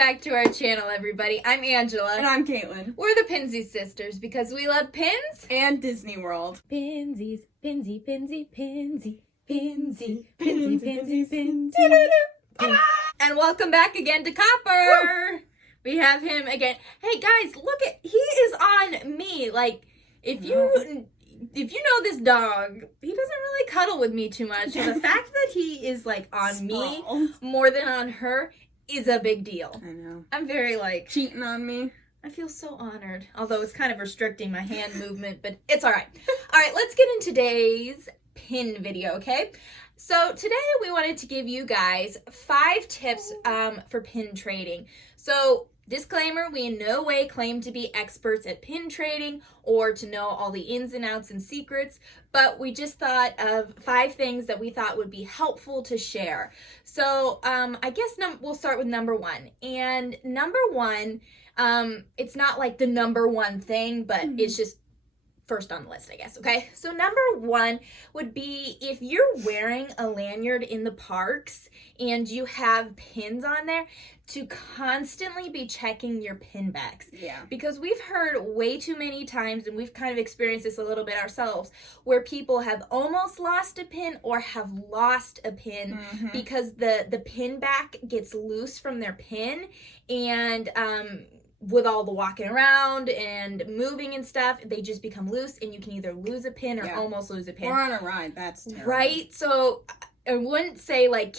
back to our channel, everybody. I'm Angela. And I'm Caitlin. We're the Pinsy sisters because we love pins. And Disney World. Pinsies, pinsy, pinsy, pinsy, pinsy, pinsy, pinsy, pinsy. And welcome back again to Copper. Woo! We have him again. Hey guys, look at, he is on me. Like, if you know this dog, he doesn't really cuddle with me too much. So the fact that he is like on me more than on her is a big deal. I know. I'm very like cheating on me. I feel so honored. Although it's kind of restricting my hand movement, but it's all right. All right, let's get into today's pin video, okay? So today we wanted to give you guys 5 tips for pin trading. So disclaimer, we in no way claim to be experts at pin trading or to know all the ins and outs and secrets, but we just thought of 5 things that we thought would be helpful to share. So I guess we'll start with number 1. And number 1, it's not like the number 1 thing, but it's just first on the list, I guess, okay? So number 1 would be if you're wearing a lanyard in the parks and you have pins on there, to constantly be checking your pin backs. Yeah. Because we've heard way too many times, and we've kind of experienced this a little bit ourselves, where people have almost lost a pin or have lost a pin because the pin back gets loose from their pin, and with all the walking around and moving and stuff, they just become loose, and you can either lose a pin or almost lose a pin. Or on a ride, that's terrible. Right? So I wouldn't say like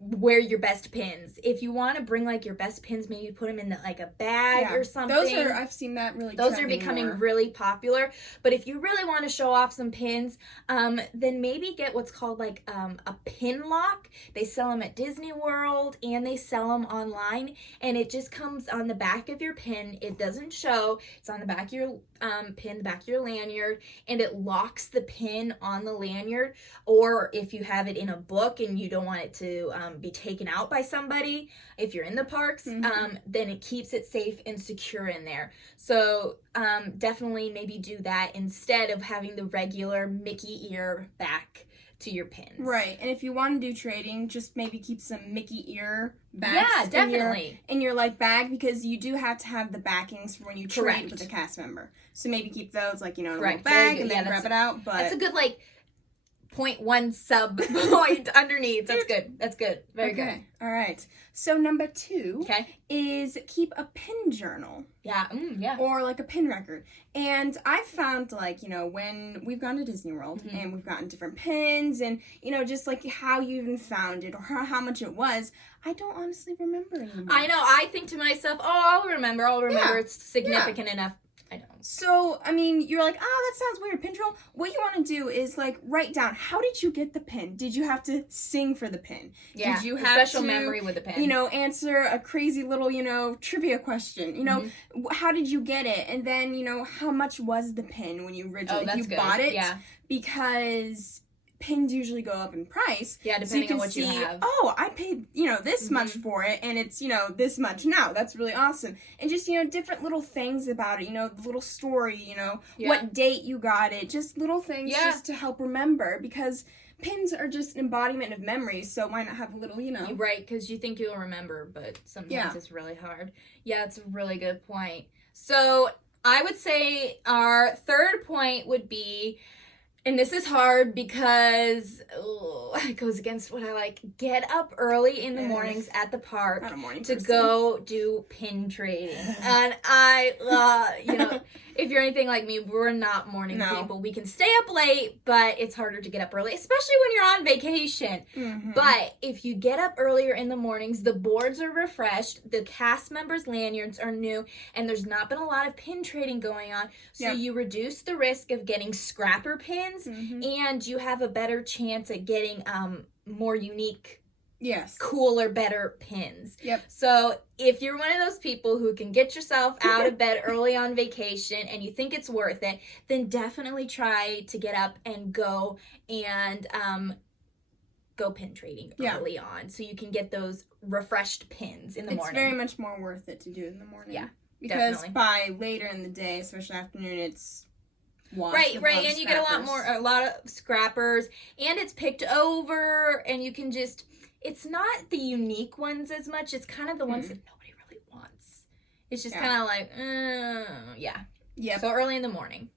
wear your best pins. If you want to bring like your best pins, maybe put them in like a bag or something. I've seen that really. Those are becoming really popular. But if you really want to show off some pins, then maybe get what's called like a pin lock. They sell them at Disney World and they sell them online, and it just comes on the back of your pin. It doesn't show. It's on the back of your pin, the back of your lanyard, and it locks the pin on the lanyard. Or if you have it in a book and you don't want it to be taken out by somebody, if you're in the parks, then it keeps it safe and secure in there. So definitely maybe do that instead of having the regular Mickey ear back to your pins. Right. And if you want to do trading, just maybe keep some Mickey ear backs in your like bag, because you do have to have the backings for when you trade with a cast member. So maybe keep those like, in a little bag and then grab it out. But that's a good like 0.1 sub point underneath. That's good. That's good. Very good. All right. So number 2 is keep a pin journal. Yeah. Or like a pin record. And I've found like, when we've gone to Disney World and we've gotten different pins and, just like how you even found it or how much it was, I don't honestly remember anymore. I know. I think to myself, I'll remember. It's significant enough. I don't. So, I mean, you're like, that sounds weird, pin drill. What you want to do is, like, write down, how did you get the pin? Did you have to sing for the pin? Yeah, did you have special memory with the pin? Answer a crazy little, trivia question. How did you get it? And then, how much was the pin when you originally bought it? Yeah. Because pins usually go up in price. Yeah, depending on what you have. I paid, this much for it, and it's, this much now. That's really awesome. And just, different little things about it, the little story, what date you got it, just little things just to help remember, because pins are just an embodiment of memory, so why not have a little, Right, because you think you'll remember, but sometimes it's really hard. Yeah, it's a really good point. So I would say our 3rd point would be, and this is hard because it goes against what I like. Get up early in the mornings at the park to go do pin trading. And I, if you're anything like me, we're not morning people. We can stay up late, but it's harder to get up early, especially when you're on vacation. But if you get up earlier in the mornings, the boards are refreshed, the cast members' lanyards are new, and there's not been a lot of pin trading going on. So you reduce the risk of getting scrapper pins, and you have a better chance at getting more unique, cooler, better pins. So if you're one of those people who can get yourself out of bed early on vacation and you think it's worth it, then definitely try to get up and go pin trading early on, so you can get those refreshed pins in the morning. It's very much more worth it to do in the morning. Yeah, because by later in the day, especially afternoon, it's Right, and you get a lot of scrappers, and it's picked over, and you can just, it's not the unique ones as much, it's kind of the ones that nobody really It's just kind of like, yeah. Yeah. So early in the morning.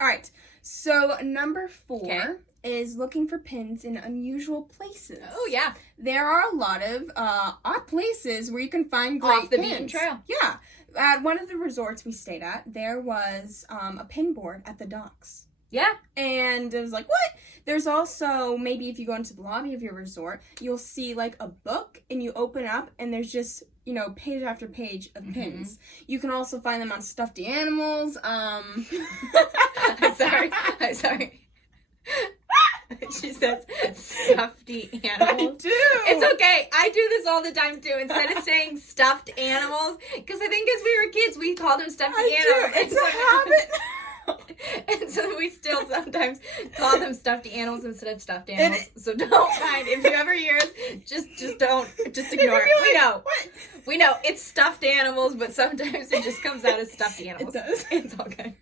All right. So number 4 is looking for pins in unusual places. Oh, yeah. There are a lot of odd places where you can find great Off the pins. beaten trail. Yeah. At one of the resorts we stayed at, there was a pin board at the docks. Yeah. And it was like, what? There's also, maybe if you go into the lobby of your resort, you'll see like a book and you open up and there's just, you know, page after page of pins. You can also find them on stuffed animals. I'm sorry. She says stuffy animals. I do. It's okay. I do this all the time too. Instead of saying stuffed animals, because I think as we were kids, we called them stuffed animals. It's a habit. And so we still sometimes call them stuffed animals instead of stuffed animals. So don't mind if you ever hear us. Just ignore it. We know. What? We know it's stuffed animals, but sometimes it just comes out as stuffed animals. It does. It's okay.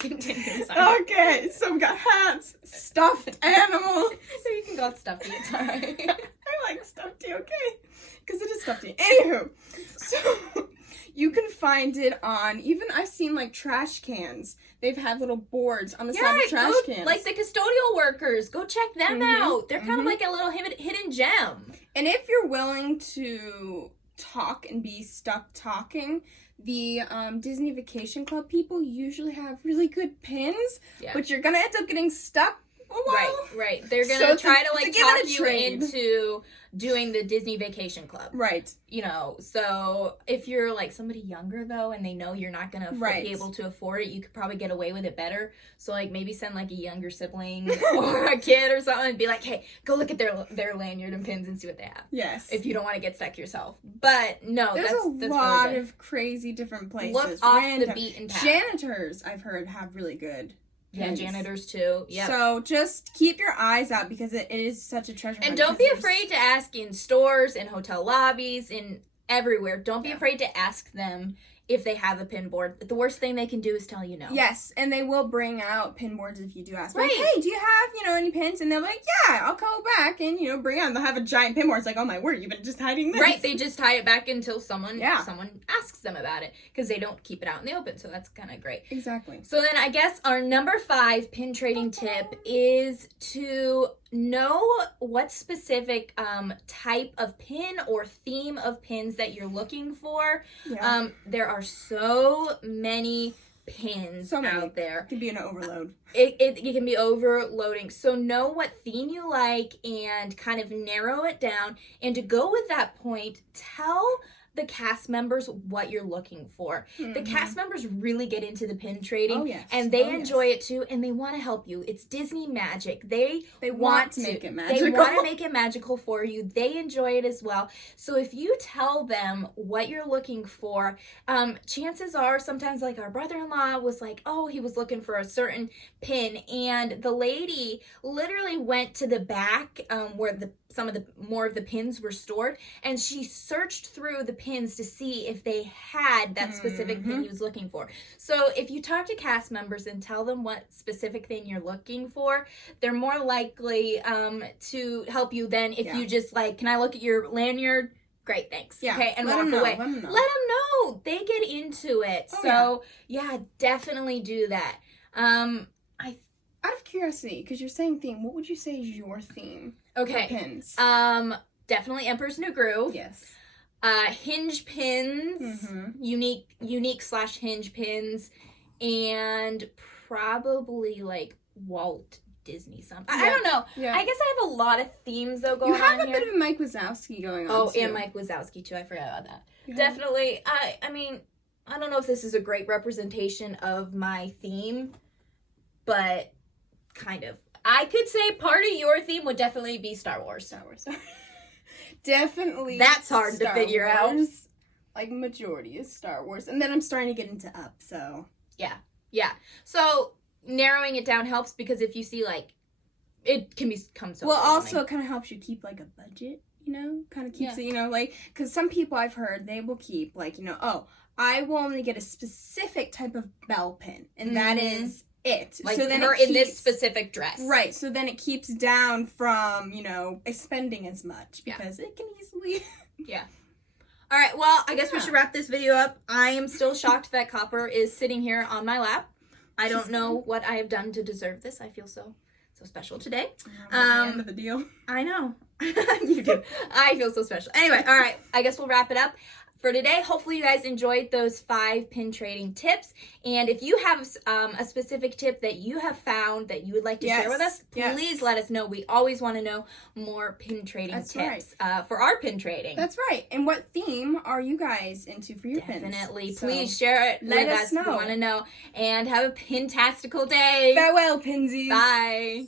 Continue. Sorry. Okay, so we got hats, stuffed animals. So you can call it stuffy. It's all right. I like stuffy, okay? Because it is stuffy. Anywho, so you can find it on, even I've seen like trash cans. They've had little boards on the side of trash cans. Like the custodial workers. Go check them out. They're kind of like a little hidden gem. And if you're willing to talk and be stuck talking, the Disney Vacation Club people usually have really good pins, but you're gonna end up getting stuck a while. Right. They're gonna try to like talk you into doing the Disney Vacation Club. Right. You know, so if you're like somebody younger though, and they know you're not gonna be able to afford it, you could probably get away with it better. So like maybe send like a younger sibling or a kid or something and be like, hey, go look at their lanyard and pins and see what they have. Yes. If you don't want to get stuck yourself. But no, there's a lot of crazy different places. Look off the beaten path. Janitors, I've heard, have really good pins. Yeah, janitors too. Yeah. So just keep your eyes out because it is such a treasure hunt. And don't be afraid to ask in stores, in hotel lobbies, in everywhere. Don't be afraid to ask them if they have a pin board. The worst thing they can do is tell you no. Yes, and they will bring out pin boards if you do ask. Right. Like, hey, do you have, any pins? And they're like, yeah, I'll go back and, bring out. And they'll have a giant pin board. It's like, oh my word, you've been just hiding this. Right, they just tie it back until someone asks them about it because they don't keep it out in the open. So that's kind of great. Exactly. So then I guess our number 5 pin trading tip is to know what specific type of pin or theme of pins that you're looking for. Yeah. There are so many pins out there. It can be an overload. It can be overloading. So know what theme you like and kind of narrow it down. And to go with that point, tell the cast members what you're looking for. The cast members really get into the pin trading, and they enjoy it too, and they want to help you. It's Disney magic. They want to make it magical. They want to make it magical for you. They enjoy it as well. So if you tell them what you're looking for, chances are sometimes like our brother-in-law was like, oh, he was looking for a certain pin, and the lady literally went to the back where some of the more of the pins were stored, and she searched through the pins to see if they had that specific pin he was looking for. So if you talk to cast members and tell them what specific thing you're looking for, they're more likely to help you than if you just like, can I look at your lanyard? Great, thanks. Yeah. Okay, and walk away. Let them know. They get into it. Definitely do that. Out of curiosity, because you're saying theme, what would you say is your theme? Okay. For pins. Definitely Emperor's New Groove. Yes. Hinge pins, unique/hinge pins, and probably like Walt Disney something. I don't know. Yeah. I guess I have a lot of themes though going on here. You have a bit of Mike Wazowski going on too. And Mike Wazowski too. I forgot about that. Yeah. Definitely. I mean, I don't know if this is a great representation of my theme, but kind of. I could say part of your theme would definitely be Star Wars. Definitely. That's hard to figure out. Like, majority is Star Wars. And then I'm starting to get into Up, so. Yeah. So, narrowing it down helps because if you see, like, it can become so well, also, it kind of helps you keep, like, a budget, Kind of keeps it, like, because some people I've heard, they will keep, like, I will only get a specific type of bell pin. And that is it. Like, so then her in this specific dress. Right. So then it keeps down from, expending as much because it can easily. Yeah. All right, well, I guess we should wrap this video up. I am still shocked that Copper is sitting here on my lap. I don't know what I have done to deserve this. I feel so special today. The end of the deal. I know. You do. I feel so special. Anyway, all right. I guess we'll wrap it up for today. Hopefully you guys enjoyed those 5 pin trading tips. And if you have a specific tip that you have found that you would like to share with us, please let us know. We always want to know more pin trading tips for our pin trading. That's right. And what theme are you guys into for your pins? Definitely. Please share it with us. We want to know. And have a pintastical day. Farewell, pinsies. Bye.